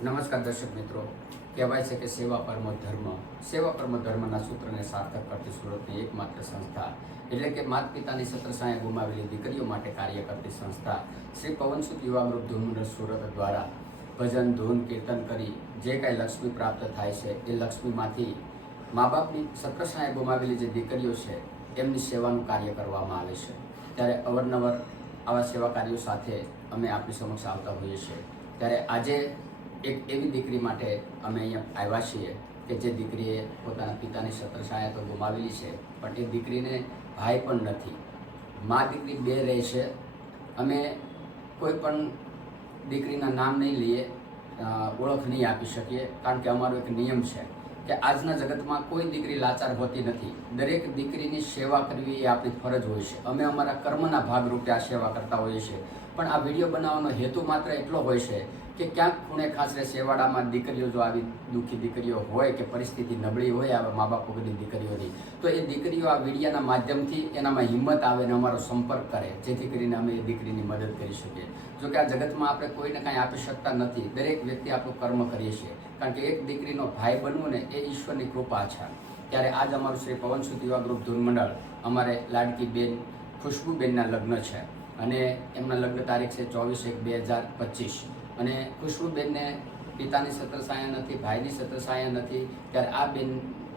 નમસ્કાર દર્શક મિત્રો, કહેવાય છે કે સેવા પરમો ધર્મના સૂત્રને સાર્થક કરતી સુરતની એકમાત્ર સંસ્થા એટલે કે માતા પિતાની છત્રછાયા ગુમાવેલી દીકરીઓ માટે કાર્ય કરતી સંસ્થા શ્રી પવનસુત યુવા ગ્રુપ ધૂનમંડળ સુરત દ્વારા ભજન ધૂન કીર્તન કરી જે કાંઈ લક્ષ્મી પ્રાપ્ત થાય છે એ લક્ષ્મીમાંથી મા બાપની છત્રછાયા ગુમાવેલી જે દીકરીઓ છે એમની સેવાનું કાર્ય કરવામાં આવે છે। ત્યારે અવારનવાર આવા સેવા કાર્યો સાથે અમે આપની સમક્ષ આવતા હોઈએ છીએ। ત્યારે આજે એક એવી દીકરી માટે અમે અહીંયા આવ્યા છીએ કે જે દીકરીએ પોતાના પિતાની છત્રછાયા તો ગુમાવેલી છે, પણ એ દીકરીને ભાઈ પણ નથી, મા દીકરી બે રહે છે। અમે કોઈ પણ દીકરીના નામ નહીં લઈએ, ઓળખ નહીં આપી શકીએ, કારણ કે અમારો એક નિયમ છે કે આજના જગતમાં કોઈ દીકરી લાચાર હોતી નથી। દરેક દીકરીની સેવા કરવી એ આપણી ફરજ હોય છે। અમે અમારા કર્મના ભાગરૂપે આ સેવા કરતા હોઈએ છીએ, પણ આ વિડીયો બનાવવાનો હેતુ માત્ર એટલો હોય છે કે ક્યાંક ખૂણે ખાસરે સેવાડામાં દીકરીઓ જો આવી દુઃખી દીકરીઓ હોય કે પરિસ્થિતિ નબળી હોય આવા મા બાપ વગરની દીકરીઓની, તો એ દીકરીઓ આ વિડીયાના માધ્યમથી એનામાં હિંમત આવે અને અમારો સંપર્ક કરે, જેથી કરીને અમે એ દીકરીની મદદ કરી શકીએ। જો કે આ જગતમાં આપણે કોઈને કાંઈ આપી શકતા નથી, દરેક વ્યક્તિ આપણું કર્મ કરીએ છીએ, કારણ કે એક દીકરીનો ભાઈ બનવું ને એ ઈશ્વરની કૃપા છે। ત્યારે આજ અમારું શ્રી પવનસુત યુવા ગ્રુપ ધૂનમંડળ અમારે લાડકી બેન ખુશ્બુબેનના લગ્ન છે અને એમના લગ્ન તારીખ છે 24/1/2025 અને ખુશ્બુબેનને પિતાની છત્રછાયા નથી, ભાઈની છત્રછાયા નથી। ત્યારે આ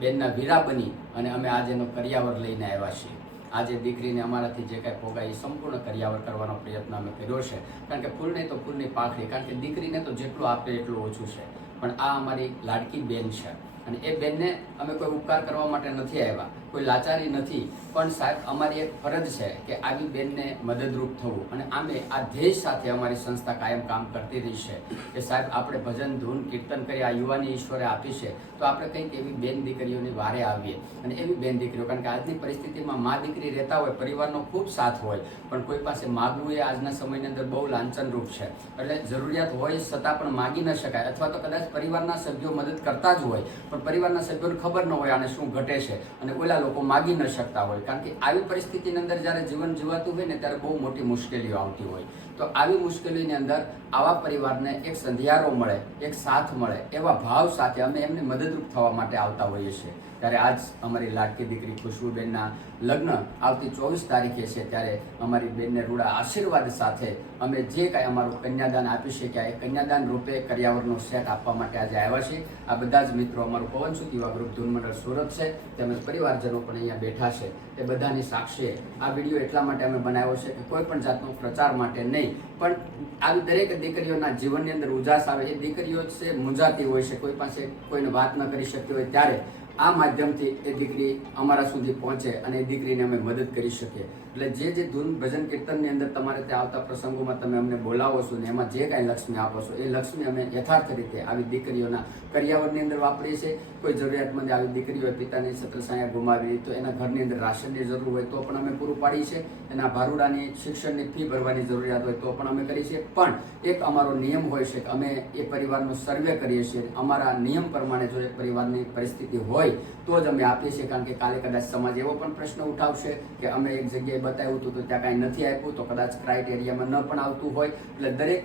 બેનના વીરા બની અને અમે આજે એનો કરિયાવર લઈને આવ્યા છીએ। આજે દીકરીને અમારાથી જે કાંઈ પોગાય એ સંપૂર્ણ કરિયાવર કરવાનો પ્રયત્ન અમે કર્યો છે, કારણ કે ફૂલને તો ફૂલની પાંખડી, કારણ કે દીકરીને તો જેટલું આપે એટલું ઓછું છે, પણ આ અમારી લાડકી બેન છે અને એ બેનને અમે કોઈ ઉપકાર કરવા માટે નથી આવ્યા, કોઈ લાચારી નથી, પણ સાહેબ અમારી એક ફરજ છે કે આવી બેનને મદદરૂપ થવું અને આમે આ ધ્યેય સાથે અમારી સંસ્થા કાયમ કામ કરતી રહી છે કે સાહેબ આપણે ભજન ધૂન કીર્તન કરી આ યુવાની ઈશ્વરે આપી છે, તો આપણે કંઈક એવી બેન દીકરીઓની વારે આવીએ અને એવી બેન દીકરીઓ, કારણ કે આજની પરિસ્થિતિમાં મા દીકરી રહેતા હોય, પરિવારનો ખૂબ સાથ હોય, પણ કોઈ પાસે માગવું એ આજના સમયની અંદર બહુ લાંછનરૂપ છે। એટલે જરૂરિયાત હોય છતાં પણ માગી ન શકાય, અથવા તો કદાચ પરિવારના સભ્યો મદદ કરતા જ હોય પણ પરિવારના સભ્યોને ખબર ન હોય આને શું ઘટે છે અને ઓલા લોકો માગી ન શકતા હોય, કારણ કે આવી પરિસ્થિતિની અંદર જ્યારે જીવન જીવાતું હોય ને ત્યારે બહુ મોટી મુશ્કેલીઓ આવતી હોય। તો આવી મુશ્કેલીની અંદર આવા પરિવારને એક સંધિયારો મળે, એક સાથ મળે, એવા ભાવ સાથે અમે એમને મદદરૂપ થવા માટે આવતા હોઈએ છીએ। ત્યારે આજ અમારી લાડકી દીકરી ખુશ્બુબેનના લગ્ન આવતી 24 તારીખે છે। ત્યારે અમારી બેનને રૂડા આશીર્વાદ સાથે અમે જે કાંઈ અમારું કન્યાદાન આપી શક્યા એ કન્યાદાન રૂપે કરિયાવરનો સેટ આપવા માટે આજે આવ્યા છીએ। આ બધા જ મિત્રો અમારું પવનસુત યુવા ગ્રુપ ધૂનમંડળ સુરત છે, તેમજ પરિવારજનો પણ અહીંયા બેઠા છે, એ બધાની સાક્ષીએ આ વિડીયો એટલા માટે અમે બનાવ્યો છે કે કોઈ પણ જાતનો પ્રચાર માટે નહીં, પણ આવી દરેક દીકરીઓના જીવનની અંદર ઉજાસ આવે, એ દીકરીઓ છે મૂંઝાતી હોય છે, કોઈ પાસે કોઈને વાત ન કરી શકતી હોય, ત્યારે આ માધ્યમથી એ દીકરી અમારા સુધી પહોંચે અને એ દીકરીને અમે મદદ કરી શકીએ। એટલે જે ધૂન ભજન કીર્તનની અંદર તમારે ત્યાં આવતા પ્રસંગોમાં તમે અમને બોલાવો છો ને એમાં જે કાંઈ લક્ષ્મી આપો છો એ લક્ષ્મી અમે યથાર્થ રીતે આવી દીકરીઓના કરિયાવરની અંદર વાપરીએ છીએ। કોઈ જરૂરિયાતમંદ આવી દીકરીઓ પિતાની છત્રછાયા ગુમાવી તો એના ઘરની અંદર રાશનની જરૂર હોય તો પણ અમે પૂરું પાડીએ છીએ, એના ભારુડાની શિક્ષણની ફી ભરવાની જરૂરિયાત હોય તો પણ અમે કરીએ છીએ। પણ એક અમારો નિયમ હોય છે કે અમે એ પરિવારનો સર્વે કરીએ છીએ, અમારા નિયમ પ્રમાણે જો એ પરિવારની પરિસ્થિતિ હોય તો જ અમે આપીએ છીએ, કારણ કે કાલે કદાચ સમાજ એવો પણ પ્રશ્ન ઉઠાવશે કે અમે એક જગ્યાએ બતાવ્યું હતું તો ત્યાં કાંઈ નથી આપ્યું, તો કદાચ ક્રાઇટેરિયામાં ન પણ આવતું હોય। એટલે દરેક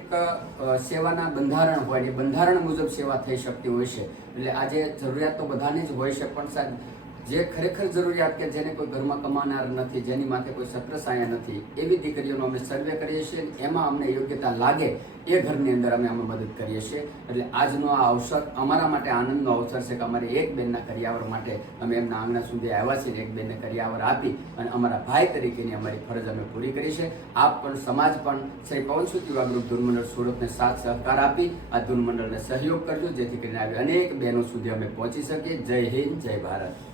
સેવાના બંધારણ હોય એ બંધારણ મુજબ સેવા થઈ શકતી હોય છે। એટલે આજે જરૂરિયાત તો બધાની જ હોય છે, પણ સાહેબ જે ખરેખર જરૂરિયાત કે જેને કોઈ ઘરમાં કમાનાર નથી, જેની માથે કોઈ છત્રછાયા નથી, એવી દીકરીઓનો અમે સર્વે કરીએ છીએ, એમાં અમને યોગ્યતા લાગે એ ઘરની અંદર અમે મદદ કરીએ છીએ। એટલે આજનો આ અવસર અમારા માટે આનંદનો અવસર છે કે અમારી એક બેનના કરિયાવર માટે અમે એમના આંગણા સુધી આવ્યા છીએ, એક બેનને કરિયાવર આપી અને અમારા ભાઈ તરીકેની અમારી ફરજ અમે પૂરી કરી છે। આપ પણ સમાજ પણ શ્રી પવનસુત યુવા ગ્રુપ ધૂનમંડળ સુરતને સાથ સહકાર આપી આ ધૂનમંડળને સહયોગ કરજો, જેથી કરીને આવી અનેક બહેનો સુધી અમે પહોંચી શકીએ। જય હિન્દ, જય ભારત।